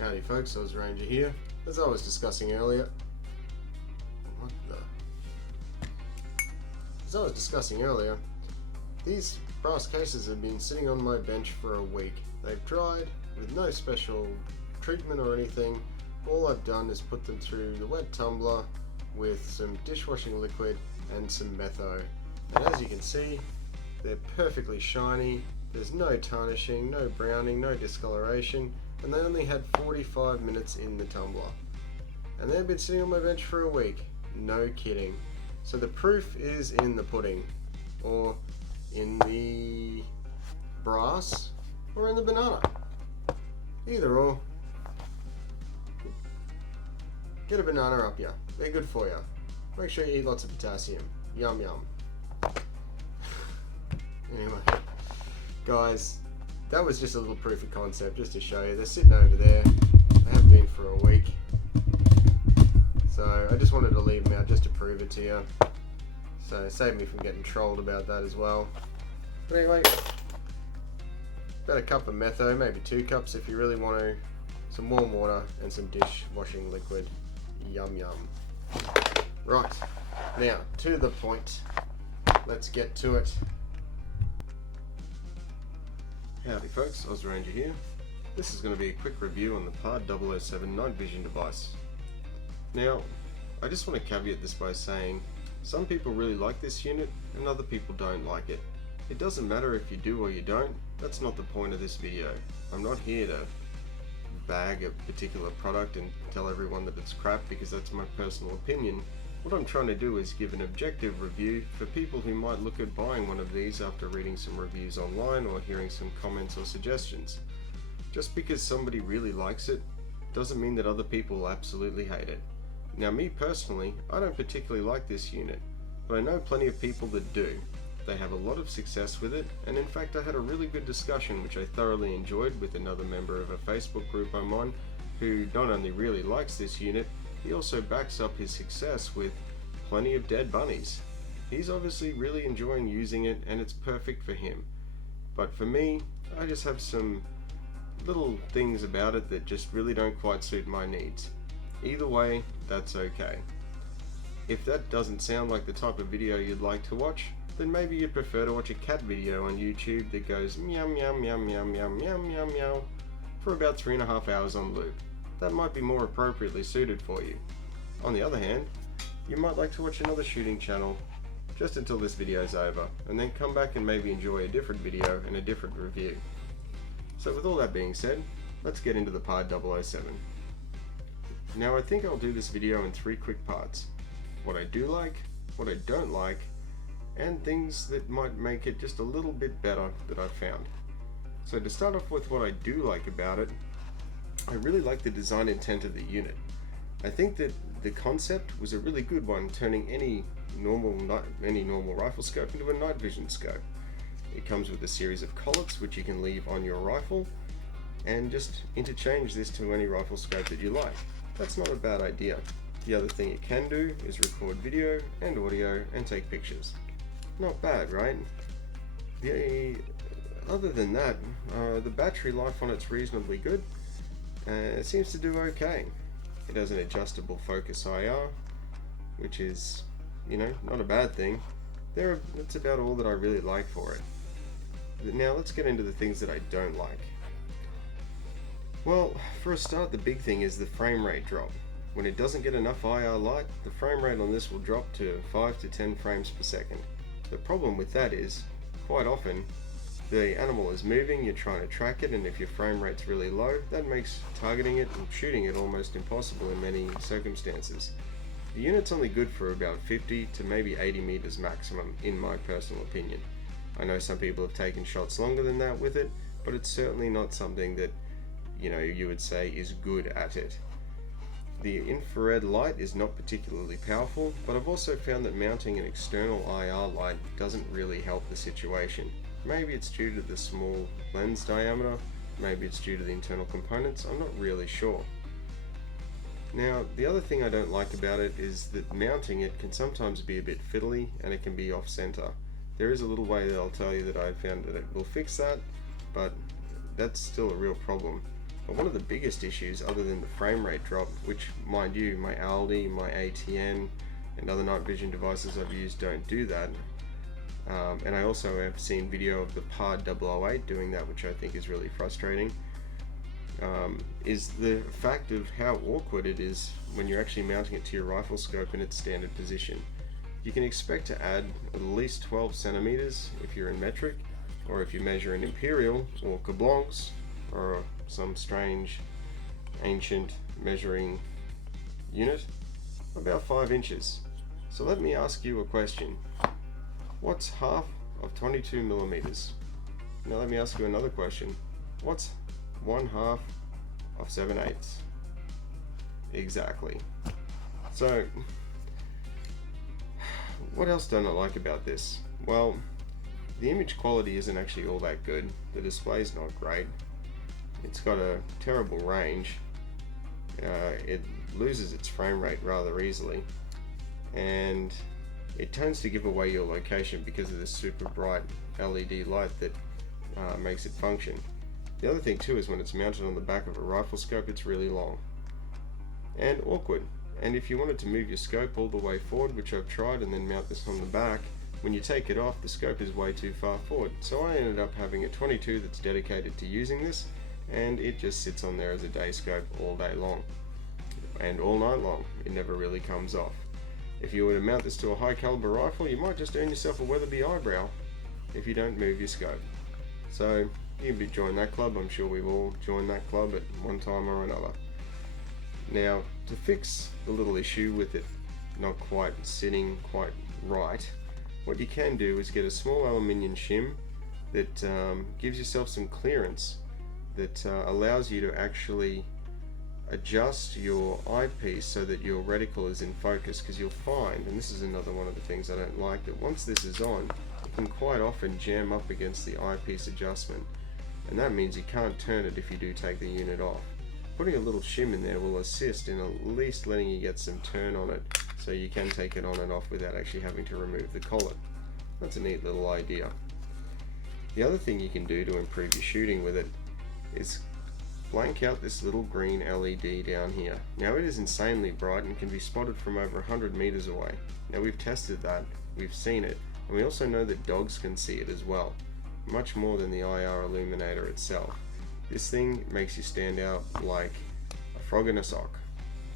Howdy folks, OzRanger here. As I was discussing earlier, these brass cases have been sitting on my bench for a week. They've dried with no special treatment or anything. All I've done is put them through the wet tumbler with some dishwashing liquid and some metho. And as you can see, they're perfectly shiny. There's no tarnishing, no browning, no discoloration, and they only had 45 minutes in the tumbler. And they've been sitting on my bench for a week. No kidding. So the proof is in the pudding, or in the brass, or in the banana. Either or. Get a banana up ya. They're good for ya. Make sure you eat lots of potassium. Yum yum. Anyway, guys, that was just a little proof of concept just to show you. They're sitting over there. They have been for a week. So I just wanted to leave them out just to prove it to you. So save me from getting trolled about that as well. But anyway, about a cup of metho, maybe 2 cups if you really want to. Some warm water and some dishwashing liquid. Yum yum. Right, now to the point. Let's get to it. Howdy folks, OzRanger here. This is going to be a quick review on the PARD 007 night vision device. Now, I just want to caveat this by saying some people really like this unit and other people don't like it. It doesn't matter if you do or you don't, that's not the point of this video. I'm not here to bag a particular product and tell everyone that it's crap because that's my personal opinion. What I'm trying to do is give an objective review for people who might look at buying one of these after reading some reviews online or hearing some comments or suggestions. Just because somebody really likes it doesn't mean that other people will absolutely hate it. Now me personally, I don't particularly like this unit, but I know plenty of people that do. They have a lot of success with it, and in fact I had a really good discussion which I thoroughly enjoyed with another member of a Facebook group I'm on who not only really likes this unit, he also backs up his success with plenty of dead bunnies. He's obviously really enjoying using it and it's perfect for him. But for me, I just have some little things about it that just really don't quite suit my needs. Either way, that's okay. If that doesn't sound like the type of video you'd like to watch, then maybe you'd prefer to watch a cat video on YouTube that goes meow meow meow meow meow meow meow meow for about 3.5 hours on loop. That might be more appropriately suited for you. On the other hand, you might like to watch another shooting channel just until this video is over, and then come back and maybe enjoy a different video and a different review. So with all that being said, let's get into the PARD 007. Now I think I'll do this video in 3 quick parts. What I do like, what I don't like, and things that might make it just a little bit better that I've found. So to start off with what I do like about it, I really like the design intent of the unit. I think that the concept was a really good one, turning any normal rifle scope into a night vision scope. It comes with a series of collets which you can leave on your rifle and just interchange this to any rifle scope that you like. That's not a bad idea. The other thing it can do is record video and audio and take pictures. Not bad, right? Other than that, the battery life on it's reasonably good. It seems to do okay. It has an adjustable focus IR, which is, not a bad thing. That's about all that I really like for it. Now let's get into the things that I don't like. Well, for a start, the big thing is the frame rate drop. When it doesn't get enough IR light, the frame rate on this will drop to 5 to 10 frames per second. The problem with that is, quite often, the animal is moving, you're trying to track it, and if your frame rate's really low, that makes targeting it and shooting it almost impossible in many circumstances. The unit's only good for about 50 to maybe 80 meters maximum, in my personal opinion. I know some people have taken shots longer than that with it, but it's certainly not something that, you would say is good at it. The infrared light is not particularly powerful, but I've also found that mounting an external IR light doesn't really help the situation. Maybe it's due to the small lens diameter, maybe it's due to the internal components, I'm not really sure. Now, the other thing I don't like about it is that mounting it can sometimes be a bit fiddly and it can be off center. There is a little way that I'll tell you that I found that it will fix that, but that's still a real problem. But one of the biggest issues, other than the frame rate drop, which mind you, my Aldi, my ATN, and other night vision devices I've used don't do that. And I also have seen video of the PARD 008 doing that, which I think is really frustrating, is the fact of how awkward it is when you're actually mounting it to your rifle scope in its standard position. You can expect to add at least 12 centimeters if you're in metric, or if you measure in imperial or Kablonks or some strange ancient measuring unit, about 5 inches. So let me ask you a question. What's half of 22 millimeters? Now let me ask you another question. What's 1/2 of 7/8? Exactly. So, what else don't I like about this? Well, the image quality isn't actually all that good. The display's not great. It's got a terrible range. It loses its frame rate rather easily, and it tends to give away your location because of this super bright LED light that makes it function. The other thing too is when it's mounted on the back of a rifle scope, it's really long and awkward. And if you wanted to move your scope all the way forward, which I've tried, and then mount this on the back, when you take it off, the scope is way too far forward. So I ended up having a 22 that's dedicated to using this, and it just sits on there as a day scope all day long and all night long. It never really comes off. If you were to mount this to a high caliber rifle, you might just earn yourself a Weatherby eyebrow if you don't move your scope. So you can join that club. I'm sure we've all joined that club at one time or another. Now, to fix the little issue with it not quite sitting quite right, what you can do is get a small aluminium shim that gives yourself some clearance that allows you to actually adjust your eyepiece so that your reticle is in focus, because you'll find, and this is another one of the things I don't like, that once this is on, it can quite often jam up against the eyepiece adjustment, and that means you can't turn it if you do take the unit off. Putting a little shim in there will assist in at least letting you get some turn on it so you can take it on and off without actually having to remove the collet. That's a neat little idea. The other thing you can do to improve your shooting with it is blank out this little green LED down here. Now it is insanely bright and can be spotted from over 100 meters away. Now we've tested that, we've seen it, and we also know that dogs can see it as well, much more than the IR illuminator itself. This thing makes you stand out like a frog in a sock.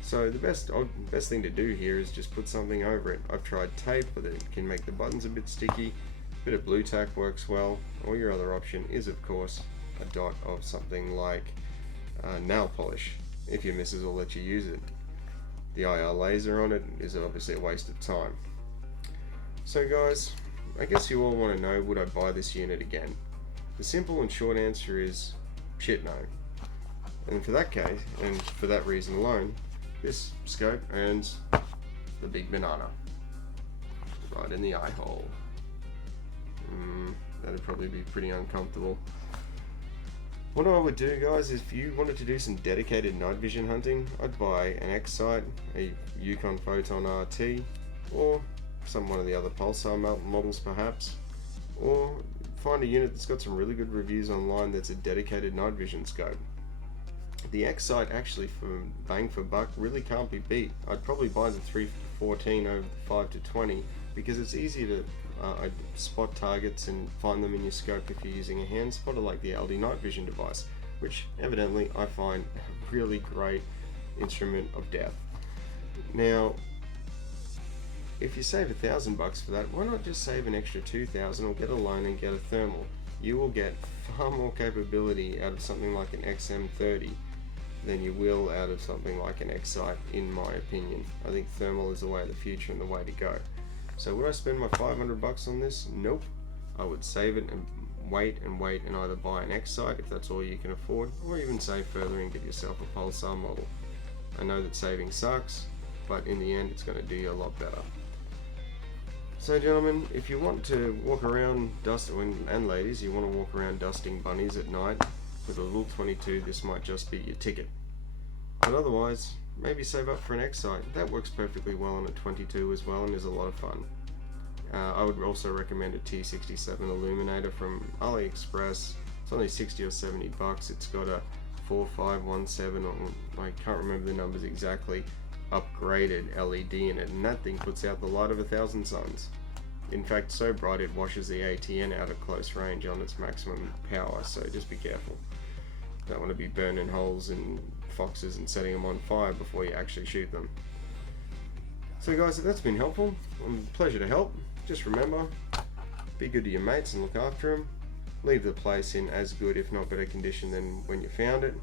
So the best thing to do here is just put something over it. I've tried tape, but it can make the buttons a bit sticky. A bit of blue tack works well, or your other option is of course a dot of something like nail polish. If your missus will let you use it. The IR laser on it is obviously a waste of time. So guys, I guess you all want to know, would I buy this unit again? The simple and short answer is shit no. And for that case, and for that reason alone, this scope earns the big banana right in the eye hole. That'd probably be pretty uncomfortable. What I would do, guys, is if you wanted to do some dedicated night vision hunting, I'd buy an X-Sight, a Yukon Photon RT, or one of the other Pulsar models perhaps, or find a unit that's got some really good reviews online that's a dedicated night vision scope. The X-Sight actually, for bang for buck, really can't be beat. I'd probably buy the 3-14 over the 5-20 because it's easy to spot targets and find them in your scope if you're using a hand spotter like the Aldi night vision device, which evidently I find a really great instrument of death. Now, if you save $1,000 for that, why not just save an extra $2,000 or get a loan and get a thermal? You will get far more capability out of something like an XM30 than you will out of something like an X-Sight, in my opinion. I think thermal is the way of the future and the way to go. So would I spend my $500 on this? Nope. I would save it and wait and either buy an X-Sight if that's all you can afford, or even save further and get yourself a Pulsar model. I know that saving sucks, but in the end it's going to do you a lot better. So gentlemen, if you want to walk around and ladies, you want to walk around dusting bunnies at night with a little 22, this might just be your ticket. But otherwise, maybe save up for an X-Sight. That works perfectly well on a 22 as well and is a lot of fun. I would also recommend a T67 illuminator from AliExpress. It's only 60 or 70 bucks. It's got a 4517, or I can't remember the numbers exactly, upgraded LED in it, and that thing puts out the light of 1,000 suns. In fact, so bright it washes the ATN out at close range on its maximum power, so just be careful. Don't want to be burning holes in foxes and setting them on fire before you actually shoot them. So guys, if that's been helpful, a pleasure to help. Just remember, be good to your mates and look after them. Leave the place in as good, if not better condition than when you found it.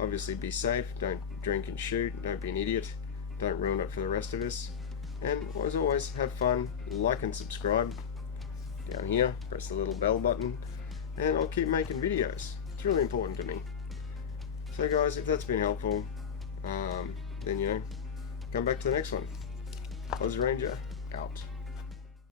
Obviously be safe, don't drink and shoot, don't be an idiot, don't ruin it for the rest of us. And as always, have fun, like and subscribe. Down here, press the little bell button, and I'll keep making videos. It's really important to me. So guys, if that's been helpful, then come back to the next one. Oz Ranger, out.